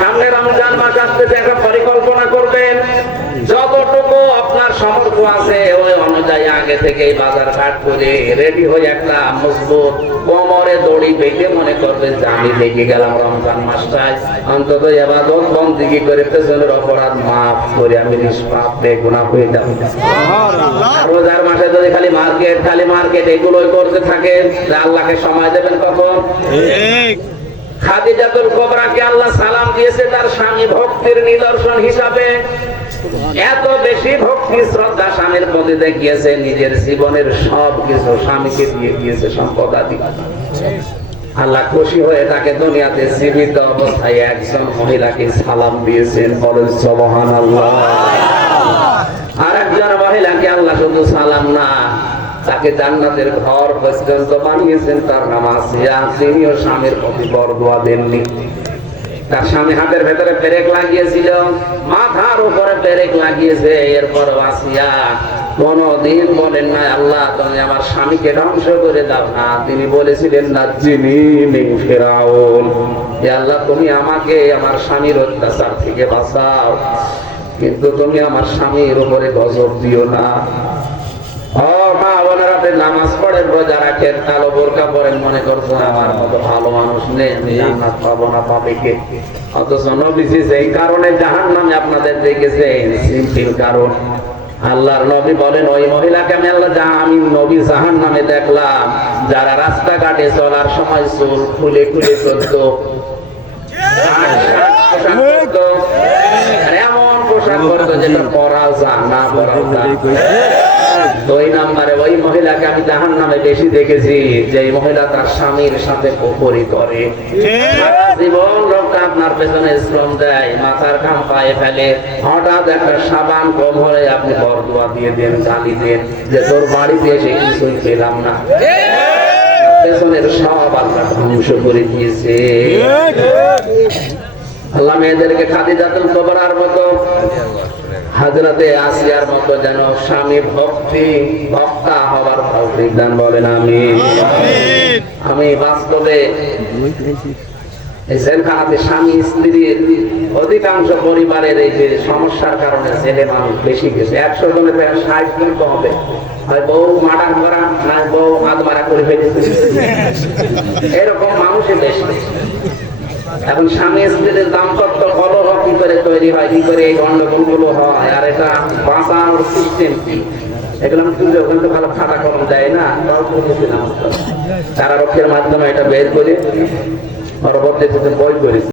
সামনে রমজান মাস আসতেছে, একটা পরিকল্পনা করবেন। যতটুকু আপনার সামর্থ্য আছে ওই অনুযায়ী আগে থেকেই বাজার ঘাট করে রেডি হয়ে একটা মজবুত কোমরে দড়ি বেঁধে মনে করবেন যে আমি লেগে গেলাম রমজান মাসটায়, অন্তত ইবাদত বন্দেগী করে পেছনের অপরাধ মাফ করে আমি নিষ্পাপ বেগুনাহ হয়ে যাব। রোজার মাসে যদি খালি মার্কেট এগুলোই করতে থাকেন, আল্লাহকে সময় দেবেন কখন? খাদিজাতুল কুবরাকে আল্লাহ সালাম দিয়েছে তার স্বামী ভক্তির নিদর্শন হিসাবে। এত বেশি ভক্তি শ্রদ্ধা স্বামীর প্রতি দেখিয়েছে, নিজের জীবনের সবকিছু স্বামীকে দিয়ে দিয়েছে, সম্পদ আদি। আল্লাহ খুশি হয়ে তাকে দুনিয়াতে জীবিত অবস্থায় একজন মহিলাকে সালাম দিয়েছেন, বলেন সুবহানাল্লাহ। আর একজন মহিলাকে আল্লাহ শুধু সালাম না, তাকে জান্নাতের ঘর পর্যন্ত বানিয়েছেন, তার নাম আসিয়া। তিনিও স্বামীর প্রতি বরদোয়া দেননি। তার স্বামী হাতের ভেতরে পেরেক লাগিয়েছিল, মাথার উপরে পেরেক লাগিয়েছে, এরপর আসিয়া কোনদিন বলেন না আল্লাহ তুমি আমার স্বামীকে ধ্বংস করে দাও না। তিনি বলেছিলেন নাজ্জিনি মিন ফিরাউন, হে আল্লাহ তুমি আমাকে আমার স্বামীর অত্যাচার থেকে বাঁচাও, কিন্তু তুমি আমার স্বামীর উপরে গজব দিও না। ও মা বোনেরা, নামাজ পড়েন, রোজা রাখেন, কালো বোরকা পরেন, মনে করছেন আমার মতো ভালো মানুষ নেই, আমি জান্নাত পাবো না, পাবে কে? অথচ নবীজি এই কারণে জাহান্নামে আপনাদের দেখেছেন, সিম্পল কারণ। আল্লাহর নবী বলেন ওই মহিলাকে আমি নবী জাহান্নামে দেখলাম যারা রাস্তাঘাটে চলার সময় চুল খুলে খুলে চলতো, এমন পোশাক করতো যেটা পরা যায় না, পরা যায়। 2 নম্বরে ওই মহিলাকে আমি জাহান্নামে বেশি দেখেছি যে মহিলা তার স্বামীর সাথে কুফরি করে, জীবন লোকটা আপনার পেছনে শ্রম দেয়, মাথার ঘাম পায়ে ফেলে, হঠাৎ একটা সাবান কম হলে আপনি বরদোয়া দিয়ে দেন, গালি দেন যে তোর বাড়িতে এসে কিছুই পেলাম না। পেছনের সব আল্লাহ ধ্বংস করে দিয়েছে। আল্লাহ মেয়েদেরকে খাদিজাতুল কুবরার মতো, হযরতে আসিয়ার মতো যেন স্বামী ভক্তা হওয়ার তৌফিক দান, বলেন আমিন। আমি বাস্তবে জেলখানাতে স্বামী স্ত্রীর অধিকাংশ পরিবারের এই যে সমস্যার কারণে ছেলে মানুষ বেশি গেছে। 100 জনের 60 জন তো হবে, হয় বউ মার্ডার করা, না বউ আত্মহত্যা করে ফেলেছে, এরকম মানুষই বেশি। এখন স্বামী স্ত্রীর দাম্পত্য কলহ কি করে তৈরি হয়, কি করে এই গন্ডগোল গুলো হয়, আর এটা বাঁচানোর সিস্টেম কি, এগুলো আমি তুলে ওখানে তো ভালো খাতা কলম দেয় না, কারারক্ষের মাধ্যমে এটা বের করে পরবর্তীতে বই করেছি।